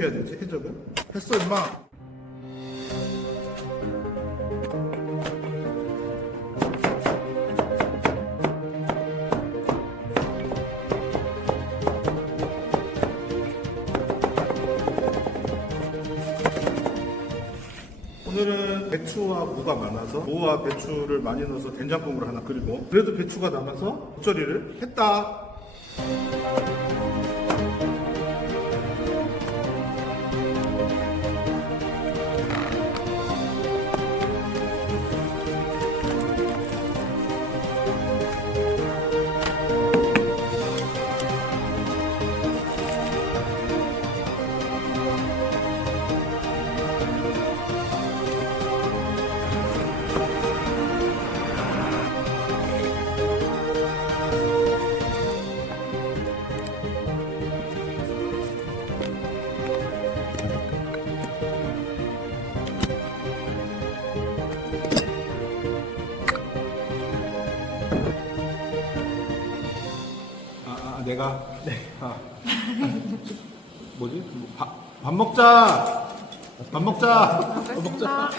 어떻게 해야 되지? 해적은? 했어 임마. 오늘은 배추와 무가 많아서 무와 배추를 많이 넣어서 된장국을 하나 끓이고 그래도 배추가 남아서 겉절이를 했다. 내가 네. 아. 뭐지? 밥, 밥 먹자. 밥 먹자. 밥 먹자.